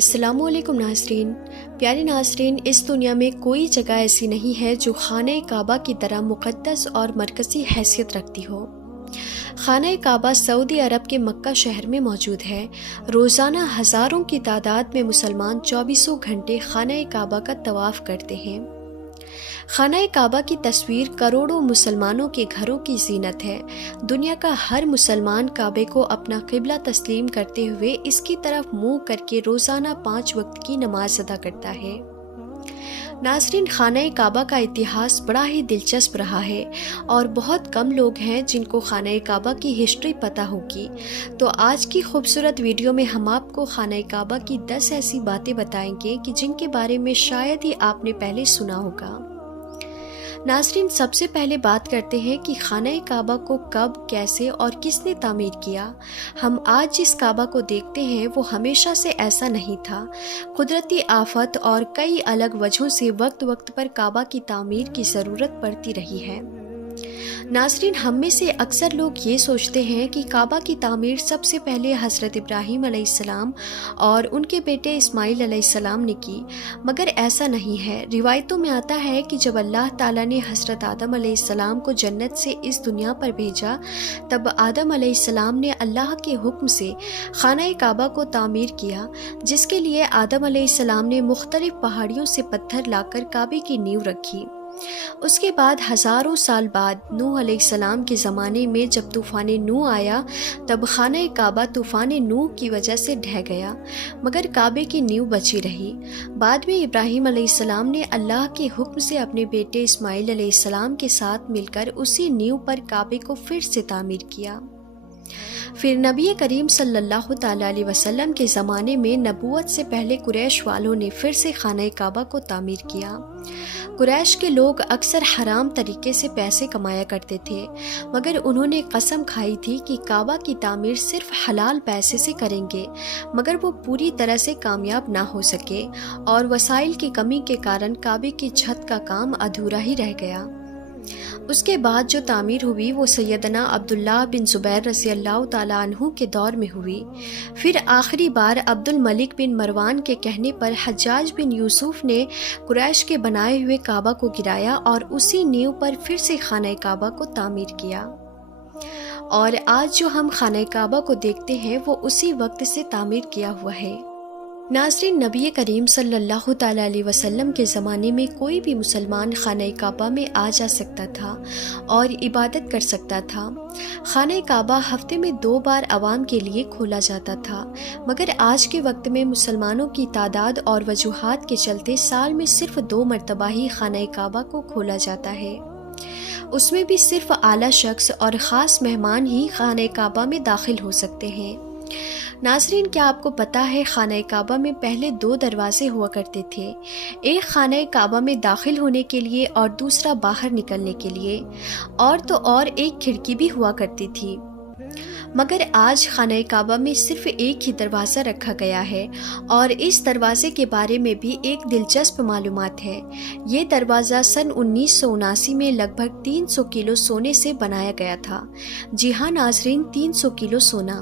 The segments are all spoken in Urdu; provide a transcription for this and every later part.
السلام علیکم ناظرین۔ پیارے ناظرین، اس دنیا میں کوئی جگہ ایسی نہیں ہے جو خانہ کعبہ کی طرح مقدس اور مرکزی حیثیت رکھتی ہو۔ خانہ کعبہ سعودی عرب کے مکہ شہر میں موجود ہے۔ روزانہ ہزاروں کی تعداد میں مسلمان 24 گھنٹے خانہ کعبہ کا طواف کرتے ہیں۔ خانہ کعبہ کی تصویر کروڑوں مسلمانوں کے گھروں کی زینت ہے۔ دنیا کا ہر مسلمان کعبے کو اپنا قبلہ تسلیم کرتے ہوئے اس کی طرف منہ کر کے روزانہ 5 وقت کی نماز ادا کرتا ہے۔ ناظرین، خانہ کعبہ کا اتہاس بڑا ہی دلچسپ رہا ہے اور بہت کم لوگ ہیں جن کو خانہ کعبہ کی ہسٹری پتہ ہوگی۔ تو آج کی خوبصورت ویڈیو میں ہم آپ کو خانہ کعبہ کی 10 ایسی باتیں بتائیں گے کہ جن کے بارے میں شاید ہی آپ نے پہلے سنا ہوگا۔ ناظرین، سب سے پہلے بات کرتے ہیں کہ خانہ کعبہ کو کب، کیسے اور کس نے تعمیر کیا۔ ہم آج جس کعبہ کو دیکھتے ہیں وہ ہمیشہ سے ایسا نہیں تھا۔ قدرتی آفت اور کئی الگ وجہوں سے وقت وقت پر کعبہ کی تعمیر کی ضرورت پڑتی رہی ہے۔ ناظرین، ہم میں سے اکثر لوگ یہ سوچتے ہیں کہ کعبہ کی تعمیر سب سے پہلے حضرت ابراہیم علیہ السلام اور ان کے بیٹے اسماعیل علیہ السلام نے کی، مگر ایسا نہیں ہے۔ روایتوں میں آتا ہے کہ جب اللہ تعالیٰ نے حضرت آدم علیہ السلام کو جنت سے اس دنیا پر بھیجا، تب آدم علیہ السلام نے اللہ کے حکم سے خانہ کعبہ کو تعمیر کیا، جس کے لیے آدم علیہ السلام نے مختلف پہاڑیوں سے پتھر لا کر کعبے کی نیو رکھی۔ اس کے بعد ہزاروں سال بعد نوح علیہ السلام کے زمانے میں جب طوفان نوح آیا، تب خانہ کعبہ طوفان نوح کی وجہ سے ڈھہ گیا، مگر کعبے کی نیو بچی رہی۔ بعد میں ابراہیم علیہ السلام نے اللہ کے حکم سے اپنے بیٹے اسماعیل علیہ السلام کے ساتھ مل کر اسی نیو پر کعبے کو پھر سے تعمیر کیا۔ پھر نبی کریم صلی اللہ تعالیٰ علیہ وسلم کے زمانے میں نبوت سے پہلے قریش والوں نے پھر سے خانہ کعبہ کو تعمیر کیا۔ قریش کے لوگ اکثر حرام طریقے سے پیسے کمایا کرتے تھے، مگر انہوں نے قسم کھائی تھی کہ کعبہ کی تعمیر صرف حلال پیسے سے کریں گے، مگر وہ پوری طرح سے کامیاب نہ ہو سکے اور وسائل کی کمی کے کارن کعبے کی چھت کا کام ادھورا ہی رہ گیا۔ اس کے بعد جو تعمیر ہوئی وہ سیدنا عبداللہ بن زبیر رضی اللہ تعالیٰ عنہ کے دور میں ہوئی۔ پھر آخری بار عبد الملک بن مروان کے کہنے پر حجاج بن یوسف نے قریش کے بنائے ہوئے کعبہ کو گرایا اور اسی نیو پر پھر سے خانہ کعبہ کو تعمیر کیا، اور آج جو ہم خانہ کعبہ کو دیکھتے ہیں وہ اسی وقت سے تعمیر کیا ہوا ہے۔ ناظرین، نبی کریم صلی اللہ تعالیٰ علیہ وسلم کے زمانے میں کوئی بھی مسلمان خانہ کعبہ میں آ جا سکتا تھا اور عبادت کر سکتا تھا۔ خانہ کعبہ ہفتے میں 2 بار عوام کے لیے کھولا جاتا تھا، مگر آج کے وقت میں مسلمانوں کی تعداد اور وجوہات کے چلتے سال میں صرف 2 مرتبہ ہی خانہ کعبہ کو کھولا جاتا ہے۔ اس میں بھی صرف اعلیٰ شخص اور خاص مہمان ہی خانہ کعبہ میں داخل ہو سکتے ہیں۔ ناظرین، کیا آپ کو پتہ ہے خانہ کعبہ میں پہلے 2 دروازے ہوا کرتے تھے، ایک خانہ کعبہ میں داخل ہونے کے لیے اور دوسرا باہر نکلنے کے لیے، اور تو اور ایک کھڑکی بھی ہوا کرتی تھی، مگر آج خانہ کعبہ میں صرف ایک ہی دروازہ رکھا گیا ہے، اور اس دروازے کے بارے میں بھی ایک دلچسپ معلومات ہے۔ یہ دروازہ سن 1979 میں لگ بھگ 300 کلو سونے سے بنایا گیا تھا۔ جی ہاں ناظرین، 300 کلو سونا۔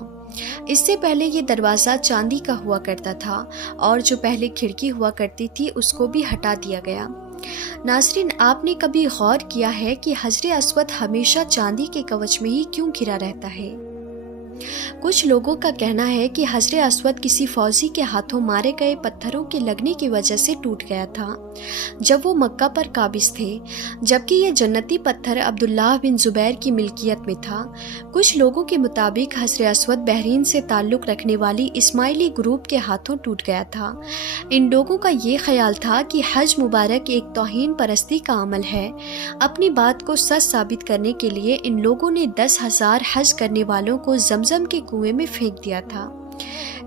اس سے پہلے یہ دروازہ چاندی کا ہوا کرتا تھا، اور جو پہلے کھڑکی ہوا کرتی تھی اس کو بھی ہٹا دیا گیا۔ ناظرین، آپ نے کبھی غور کیا ہے کہ حجر اسود ہمیشہ چاندی کے کوچ میں ہی کیوں گھرا رہتا ہے؟ کچھ لوگوں کا کہنا ہے کہ حجر اسود کسی فوجی کے ہاتھوں مارے گئے پتھروں کے لگنے کی وجہ سے ٹوٹ گیا تھا جب وہ مکہ پر قابض تھے، جبکہ یہ جنتی پتھر عبداللہ بن زبیر کی ملکیت میں تھا۔ کچھ لوگوں کے مطابق حجر اسود بحرین سے تعلق رکھنے والی اسماعیلی گروپ کے ہاتھوں ٹوٹ گیا تھا۔ ان لوگوں کا یہ خیال تھا کہ حج مبارک ایک توہین پرستی کا عمل ہے۔ اپنی بات کو سچ ثابت کرنے کے لیے ان لوگوں نے 10,000 حج کرنے والوں کو زمزم کے کنویں میں پھینک دیا تھا۔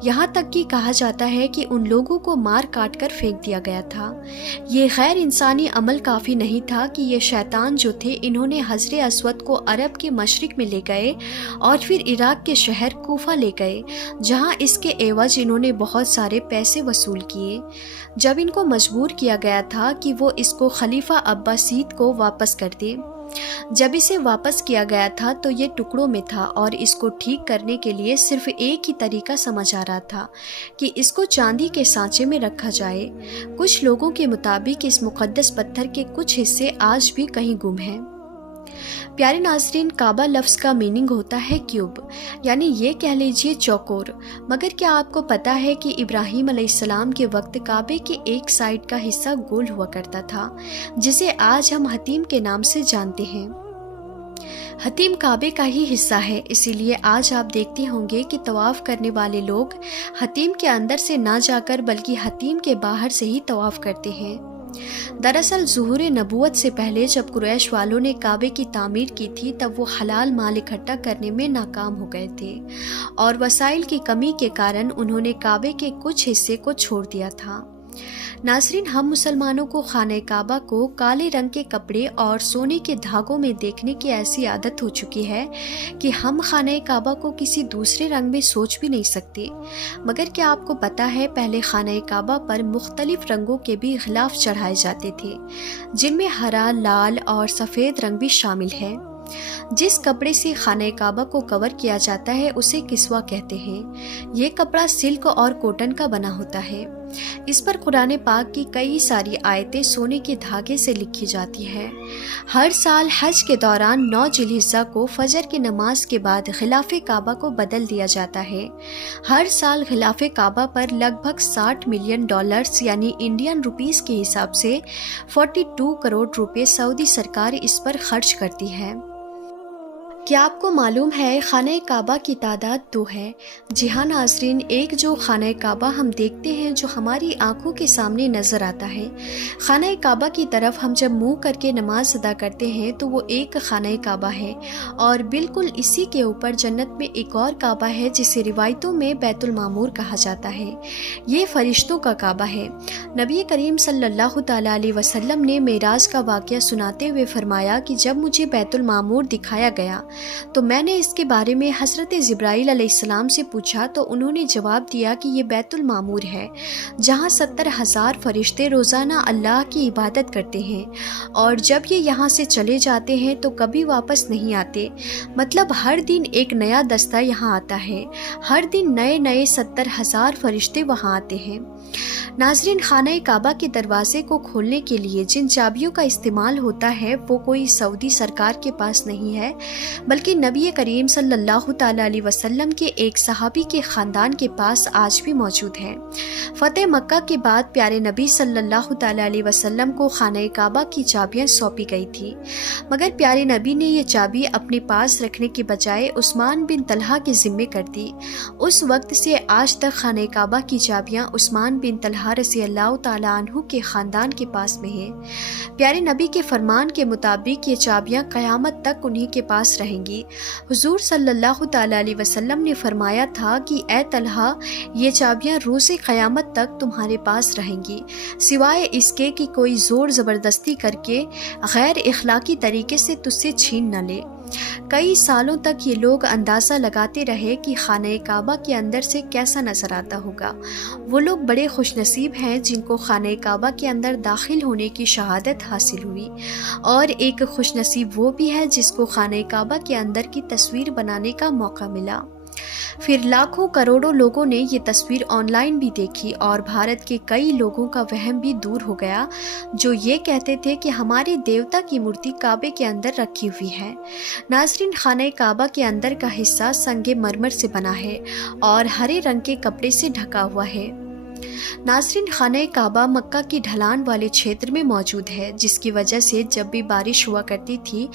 یہاں تک کہ کہا جاتا ہے کہ ان لوگوں کو مار کاٹ کر پھینک دیا گیا تھا۔ یہ غیر انسانی عمل کافی نہیں تھا کہ یہ شیطان جو تھے انہوں نے حجر اسود کو عرب کے مشرق میں لے گئے اور پھر عراق کے شہر کوفہ لے گئے، جہاں اس کے عوض انہوں نے بہت سارے پیسے وصول کیے۔ جب ان کو مجبور کیا گیا تھا کہ وہ اس کو خلیفہ عباسید کو واپس کر دیں، جب اسے واپس کیا گیا تھا تو یہ ٹکڑوں میں تھا اور اس کو ٹھیک کرنے کے لیے صرف ایک ہی طریقہ سمجھ آ رہا تھا کہ اس کو چاندی کے سانچے میں رکھا جائے۔ کچھ لوگوں کے مطابق اس مقدس پتھر کے کچھ حصے آج بھی کہیں گم ہیں۔ پیارے ناظرین، کعبہ لفظ کا میننگ ہوتا ہے کیوب، یعنی یہ کہہ لیجئے چوکور۔ مگر کیا آپ کو پتا ہے کہ ابراہیم علیہ السلام کے وقت کعبے کے ایک سائڈ کا حصہ گول ہوا کرتا تھا، جسے آج ہم حتیم کے نام سے جانتے ہیں۔ حتیم کعبے کا ہی حصہ ہے، اسی لیے آج آپ دیکھتے ہوں گے کہ طواف کرنے والے لوگ حتیم کے اندر سے نہ جا کر بلکہ حتیم کے باہر سے ہی طواف کرتے ہیں۔ دراصل ظہور نبوت سے پہلے جب قریش والوں نے کعبے کی تعمیر کی تھی تب وہ حلال مال اکٹھا کرنے میں ناکام ہو گئے تھے اور وسائل کی کمی کے کارن انہوں نے کعبے کے کچھ حصے کو چھوڑ دیا تھا۔ ناظرین، ہم مسلمانوں کو خانہ کعبہ کو کالے رنگ کے کپڑے اور سونے کے دھاگوں میں دیکھنے کی ایسی عادت ہو چکی ہے کہ ہم خانہ کعبہ کو کسی دوسرے رنگ میں سوچ بھی نہیں سکتے۔ مگر کیا آپ کو پتا ہے پہلے خانہ کعبہ پر مختلف رنگوں کے بھی غلاف چڑھائے جاتے تھے، جن میں ہرا، لال اور سفید رنگ بھی شامل ہے۔ جس کپڑے سے خانہ کعبہ کو کور کیا جاتا ہے اسے کسوہ کہتے ہیں۔ یہ کپڑا سلک اور کوٹن کا بنا ہوتا ہے۔ اس پر قرآن پاک کی کئی ساری آیتیں سونے کے دھاگے سے لکھی جاتی ہے۔ ہر سال حج کے دوران 9 ذی الحجہ کو فجر کی نماز کے بعد غلاف کعبہ کو بدل دیا جاتا ہے۔ ہر سال غلاف کعبہ پر لگ بھگ $60 ملین یعنی انڈین روپیز کے حساب سے 42 کروڑ روپے سعودی سرکار اس پر خرچ کرتی ہے۔ کیا آپ کو معلوم ہے خانہ کعبہ کی تعداد 2 ہے؟ جی ہاں ناظرین، ایک جو خانہ کعبہ ہم دیکھتے ہیں جو ہماری آنکھوں کے سامنے نظر آتا ہے۔ خانہ کعبہ کی طرف ہم جب منہ کر کے نماز ادا کرتے ہیں تو وہ ایک خانہ کعبہ ہے، اور بالکل اسی کے اوپر جنت میں ایک اور کعبہ ہے جسے روایتوں میں بیت المعمور کہا جاتا ہے۔ یہ فرشتوں کا کعبہ ہے۔ نبی کریم صلی اللہ تعالیٰ علیہ وسلم نے معراج کا واقعہ سناتے ہوئے فرمایا کہ جب مجھے بیت المعمور دکھایا گیا تو میں نے اس کے بارے میں حضرت جبرائیل علیہ السلام سے پوچھا تو انہوں نے جواب دیا کہ یہ بیت المعمور ہے جہاں 70,000 فرشتے روزانہ اللہ کی عبادت کرتے ہیں، اور جب یہ یہاں سے چلے جاتے ہیں تو کبھی واپس نہیں آتے۔ مطلب ہر دن ایک نیا دستہ یہاں آتا ہے، ہر دن نئے 70,000 فرشتے وہاں آتے ہیں۔ ناظرین، خانہ کعبہ کے دروازے کو کھولنے کے لیے جن چابیوں کا استعمال ہوتا ہے وہ کوئی سعودی سرکار کے پاس نہیں ہے، بلکہ نبی کریم صلی اللہ تعالیٰ علیہ وسلم کے ایک صحابی کے خاندان کے پاس آج بھی موجود ہے۔ فتح مکہ کے بعد پیارے نبی صلی اللہ تعالیٰ علیہ وسلم کو خانہ کعبہ کی چابیاں سونپی گئی تھی، مگر پیارے نبی نے یہ چابی اپنے پاس رکھنے کے بجائے عثمان بن طلحہ کے ذمے کر دی۔ اس وقت سے آج تک خانہ کعبہ کی چابیاں عثمان بن طلحہ رضی اللہ تعالیٰ عنہ کے خاندان کے پاس میں ہیں۔ پیارے نبی کے فرمان کے مطابق یہ چابیاں قیامت تک انہی کے پاس رہیں گی۔ حضور صلی اللہ تعالیٰ علیہ وسلم نے فرمایا تھا کہ اے طلحہ، یہ چابیاں روز قیامت تک تمہارے پاس رہیں گی، سوائے اس کے کہ کوئی زور زبردستی کر کے غیر اخلاقی طریقے سے تجھ سے چھین نہ لے۔ کئی سالوں تک یہ لوگ اندازہ لگاتے رہے کہ خانہ کعبہ کے اندر سے کیسا نظر آتا ہوگا۔ وہ لوگ بڑے خوش نصیب ہیں جن کو خانہ کعبہ کے اندر داخل ہونے کی شہادت حاصل ہوئی، اور ایک خوش نصیب وہ بھی ہے جس کو خانہ کعبہ کے اندر کی تصویر بنانے کا موقع ملا۔ پھر لاکھوں کروڑوں لوگوں نے یہ تصویر آن لائن بھی دیکھی، اور بھارت کے کئی لوگوں کا وہم بھی دور ہو گیا جو یہ کہتے تھے کہ ہمارے دیوتا کی مورتی کعبے کے اندر رکھی ہوئی ہے۔ ناظرین، خانہ کعبہ کے اندر کا حصہ سنگ مرمر سے بنا ہے اور ہرے رنگ کے کپڑے سے ڈھکا ہوا ہے۔ ناظرین، خانہ کعبہ مکہ کی ڈھلان والے چھیتر میں موجود ہے، جس کی وجہ سے جب بھی بارش ہوا کرتی تھی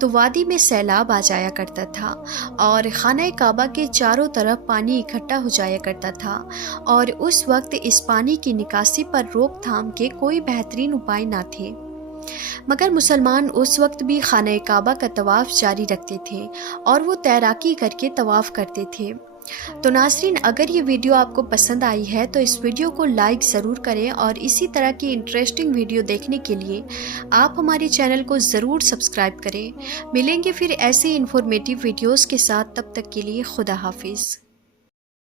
تو وادی میں سیلاب آ جایا کرتا تھا، اور خانہ کعبہ کے چاروں طرف پانی اکٹھا ہو جایا کرتا تھا، اور اس وقت اس پانی کی نکاسی پر روک تھام کے کوئی بہترین اپائے نہ تھے۔ مگر مسلمان اس وقت بھی خانہ کعبہ کا طواف جاری رکھتے تھے، اور وہ تیراکی کر کے طواف کرتے تھے۔ تو ناظرین، اگر یہ ویڈیو آپ کو پسند آئی ہے تو اس ویڈیو کو لائک ضرور کریں، اور اسی طرح کی انٹرسٹنگ ویڈیو دیکھنے کے لیے آپ ہمارے چینل کو ضرور سبسکرائب کریں۔ ملیں گے پھر ایسے انفارمیٹیو ویڈیوز کے ساتھ، تب تک کے لیے خدا حافظ۔